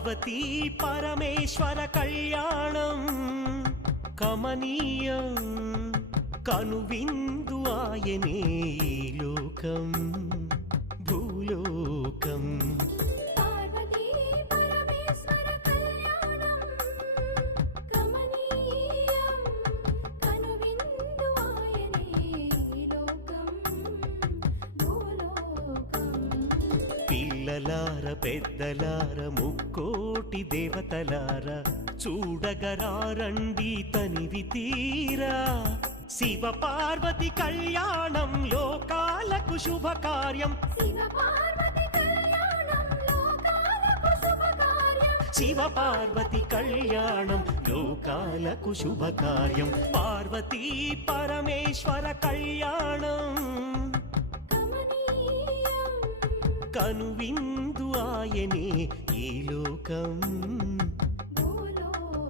పార్వతీ పరమేశ్వర కళ్యాణం కమనీయం కనువిందు ఆయనే ఈ లోకం భూలోకం. పార్వతీ పరమేశ్వర కళ్యాణం కమనీయం కనువిందు ఆయనే ఈ లోకం భూలోకం. పిల్లలార పెద్దలార ముక్కోటి దేవతలార చూడగరారండి తనివి తీరా. శివ పార్వతి కళ్యాణం లోకాలకు శుభకార్యం. శివ పార్వతి కళ్యాణం లోకాలకు శుభకార్యం. శివ పార్వతి కళ్యాణం లోకాలకు శుభకార్యం. పార్వతీ పరమేశ్వర కళ్యాణం కమనీయం కనువిందు ఆయనే ఈ లోకం